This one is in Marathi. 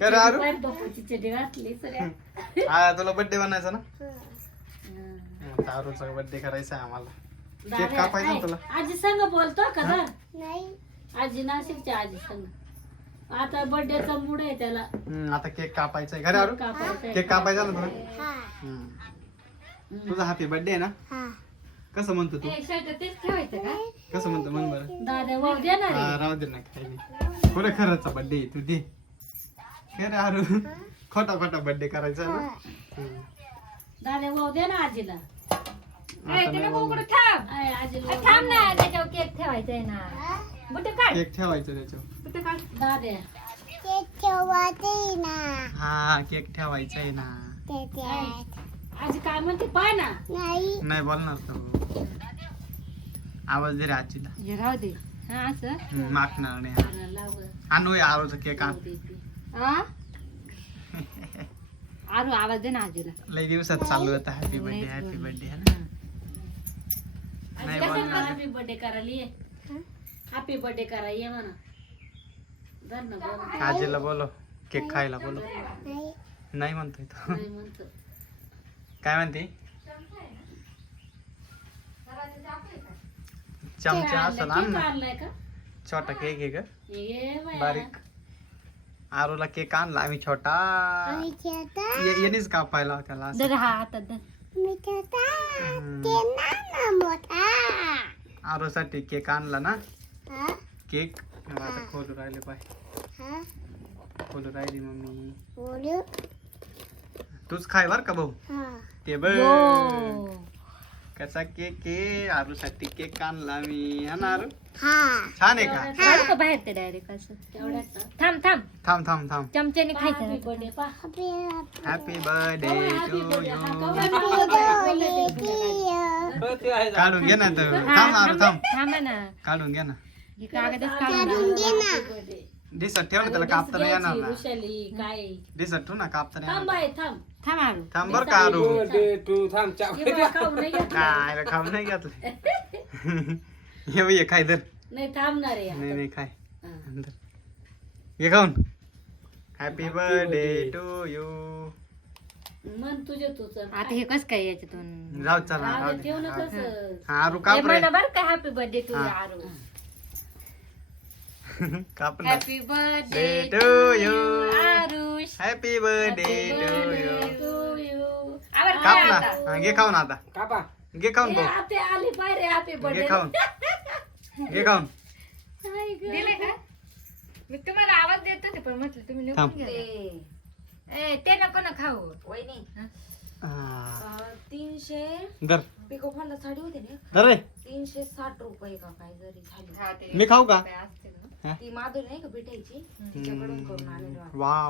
काय रे आरू बापूची चड्डी घातली सगळ्या. हा तुला बर्थडे बनायचा ना आरूचा बर्थडे करायचा आहे आम्हाला केक कापायचा ना तुला आजी संग बोलतो का तर आजी नाशिकच्या आजी संग आता बर्थडेचा मूड आहे त्याला. आता केक कापायचा आहे घरी आरू केक कापायचा ना तुला तुझा हॅपी बर्थडे आहे ना कसं म्हणतो तू कसं म्हणतो म्हण बरं दादा वाव देणार आहे. राहू दे ना काही नाही पुरे खरंच बर्थडे तू दे खरं आरू खोटा खोटा बर्थडे करायचा ना दादा वाव दे ना आजीला. आता नाही बोलणार. आजीला थांब ना त्याच्यावर केक ठेवायचा आहे ना बुटे काढ केक ठेवायचं त्याच्यावर बुटे काढ दादा हा केक ठेवायचा आहे ना आजी काय म्हणते पाय ना. नाही बोलणार तो आवाज दे रे आजीला हे राहू दे हा असं मागणार नाही हा. लाव गं. आणू या आरूचा केक आण हा आरू आवाज दे ना आजीला लई दिवसात चालू होता हॅपी बर्थडे हॅपी बर्थडे ना नाही बोलणार हॅपी बर्थडे करायला ये हॅपी बर्थडे करा ये म्हणा धर ना बोल. आजीला बोलो केक खायला बोलो नाही म्हणतोय तो नाही म्हणतो. काय म्हणते चमचा असेल आण केक ना आणलाय का छोटा केक आहे का ये बाया. बारीक आरूला केक आणला आम्ही छोटा येणीच कापायला त्याला असं. दर हा आता दर आरूसाठी केक आणला ना केक आता खोलू राहिले पाय खोलू राहिली मम्मी तूच खाय बर का भाऊ ते बघ कसा केक आहे आरूसाठी केक आणला मी हा ना आरू छान आहे का काढू का बाहेर ते डायरेक्ट असं तेवढ्याचा थांब थांब थांब थांब थांब चमच्याने हॅपी खायचं बर्थडे पा happy birthday happy to birthday you काढून घे ना तर थांब आरू थांब थांबा ना काढून घे ना हे कागदच काढून दिसत ठेव ना त्याला कापता नाही येणार ना विशाली काय दिसत ठेव ना कापता नाही थांब येणार बाय थांब थांब आरू थांब बर का आरू ये बाय, खाऊ नाही घेतलं. काय खाऊ नाही घेतलं ये खाय धर नाही थांबणार आहे नाही आता. नाही खाय हा. धर. ये खाऊन हॅपी बर्थडे टू यू मन तुझे तू चल आता हे कस काय याच्यातून जाऊ चला राहू रागात दे. ठेव ना कसं हा, आरू हे काप रे म्हणा बर का हॅपी बर्थडे टू हा. आरू काप ना happy birthday to to you. You Aarush happy birthday to you to you आवर काप खा ना आता. हा, घे खाऊन आता घे खाऊन भाऊ आते आली पाय रे हॅपी घे बर्थडे खाऊन घे खाऊन दिले का मी तुम्हाला आवाज देत होते पण म्हटलं तुम्ही थांब. निघून गेले. ए ते नको ना खाऊ हा. 300 धर पिको फॉलला साडी होती ना धर रे 360 रुपये का काय जरी झाली हा, ते मी खाऊ का असते ना. ती माधुरी नाही का भेटायची तिच्याकडून करून आलेलो आहे. वाव